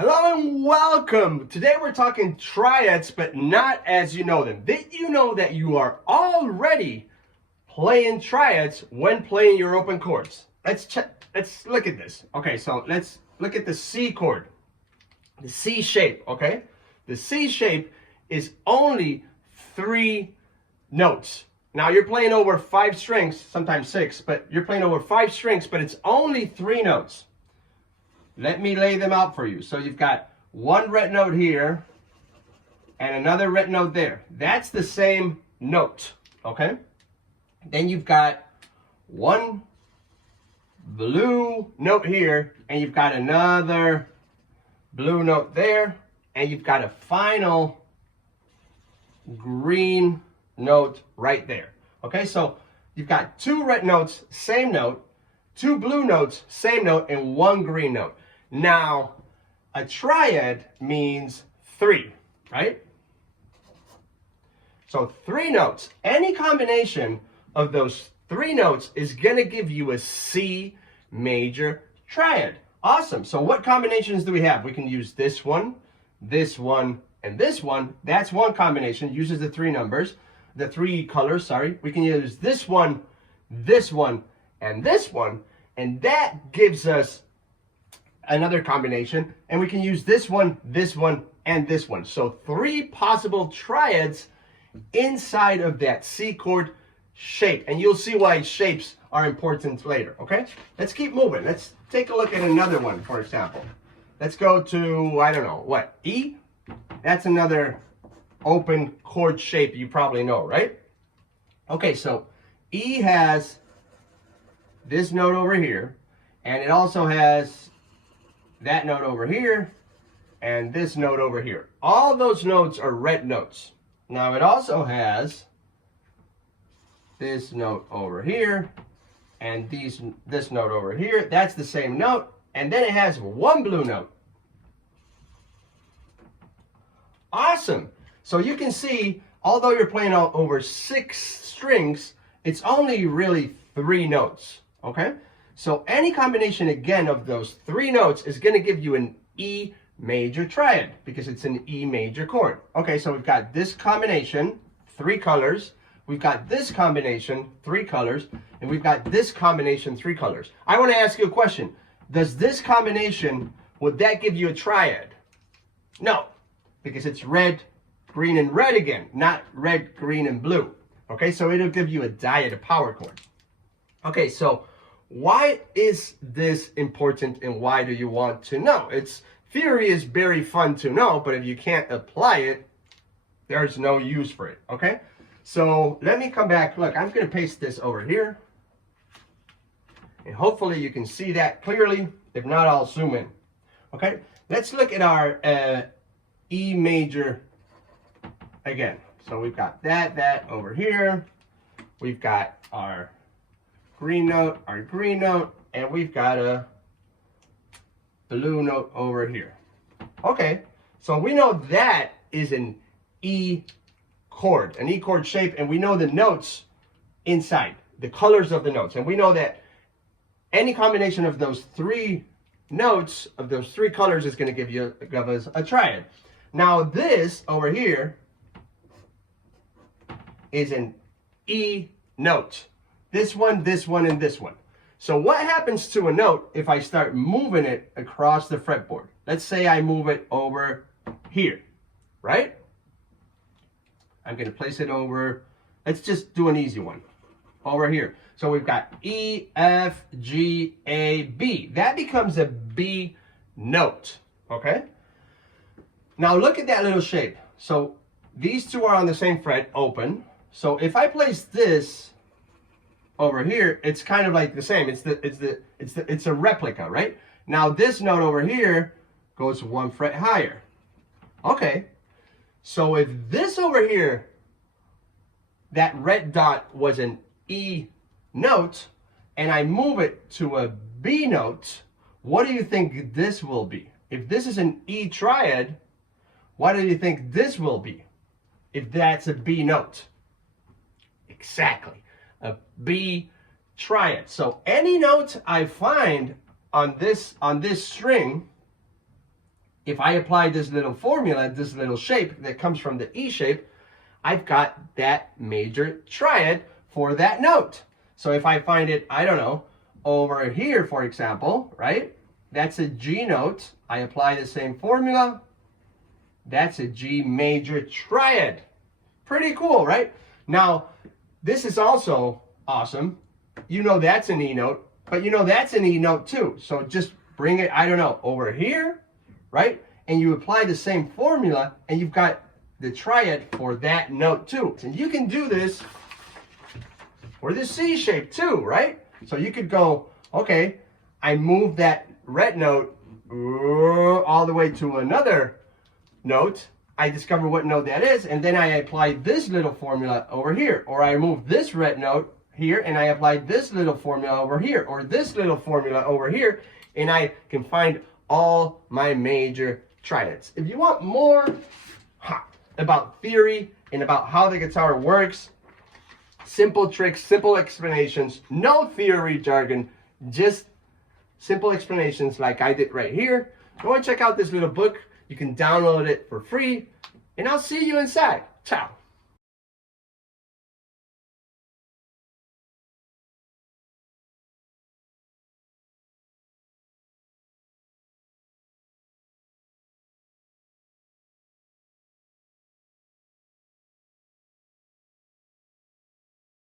Hello and welcome. Today we're talking triads, but not as you know them. Did you know that you are already playing triads when playing your open chords? Let's look at this. Okay, so let's look at the C chord. The C shape, okay? The C shape is only 3 notes. Now you're playing over 5 strings, sometimes 6, but you're playing over 5 strings, but it's only 3 notes. Let me lay them out for you. So you've got one red note here and another red note there. That's the same note, okay? Then you've got one blue note here and you've got another blue note there and you've got a final green note right there. Okay, so you've got 2 red notes, same note, 2 blue notes, same note, and 1 green note. Now, a triad means 3, right? So 3 notes. Any combination of those 3 notes is going to give you a C major triad. Awesome. So what combinations do we have? We can use this one, and this one. That's one combination. It uses the 3 numbers, the 3 colors, sorry. We can use this one, and this one. And that gives us another combination, and we can use this one, and this one. So 3 possible triads inside of that C chord shape, and you'll see why shapes are important later. Okay, let's keep moving. Let's take a look at another one. For example, let's go to, I don't know what, E. That's another open chord shape you probably know, right? Okay, so E has this note over here, and it also has that note over here and this note over here. All those notes are red notes. Now it also has this note over here and this note over here. That's the same note. And then it has 1 blue note. Awesome. So you can see, although you're playing out over 6 strings, it's only really 3 notes. Okay? So any combination, again, of those 3 notes is going to give you an E major triad because it's an E major chord. Okay, so we've got this combination, 3 colors. We've got this combination, 3 colors. And we've got this combination, 3 colors. I want to ask you a question. Does this combination, would that give you a triad? No, because it's red, green, and red again, not red, green, and blue. Okay, so it'll give you a diad, a power chord. Okay, so why is this important and why do you want to know? Theory is very fun to know, but if you can't apply it, there's no use for it, okay? So let me come back. Look, I'm going to paste this over here. And hopefully you can see that clearly. If not, I'll zoom in. Okay, let's look at our E major again. So we've got that over here. We've got our green note, and we've got a blue note over here. Okay, so we know that is an E chord, an E chord shape, and we know the notes inside, the colors of the notes, and we know that any combination of those 3 notes, of those 3 colors, is going to give us a triad. Now this over here is an E note. This one, and this one. So what happens to a note if I start moving it across the fretboard? Let's say I move it over here, right? I'm going to place it over, let's just do an easy one, over here. So we've got E, F, G, A, B. That becomes a B note, okay? Now look at that little shape. So these 2 are on the same fret, open. So if I place this over here, it's kind of like the same. It's a replica, right? Now this note over here goes 1 fret higher. Okay, so if this over here, that red dot was an E note, and I move it to a B note, what do you think this will be? If this is an E triad, what do you think this will be? If that's a B note. Exactly. A B triad. So any note I find on this string if I apply this little formula, this little shape that comes from the E shape, I've got that major triad for that note. So if I find it, I don't know, over here, for example, right? That's a G note. I apply the same formula. That's a G major triad. Pretty cool, right? Now, this is also awesome. You know that's an E note, but you know that's an E note too. So just bring it, I don't know, over here, right? And you apply the same formula, and you've got the triad for that note too. And you can do this for the C shape too, right? So you could go, okay, I move that red note all the way to another note. I discover what note that is, and then I apply this little formula over here. Or I move this red note here, and I apply this little formula over here, or this little formula over here, and I can find all my major triads. If you want more about theory and about how the guitar works, simple tricks, simple explanations, no theory jargon, just simple explanations like I did right here, go and check out this little book. You can download it for free, and I'll see you inside. Ciao.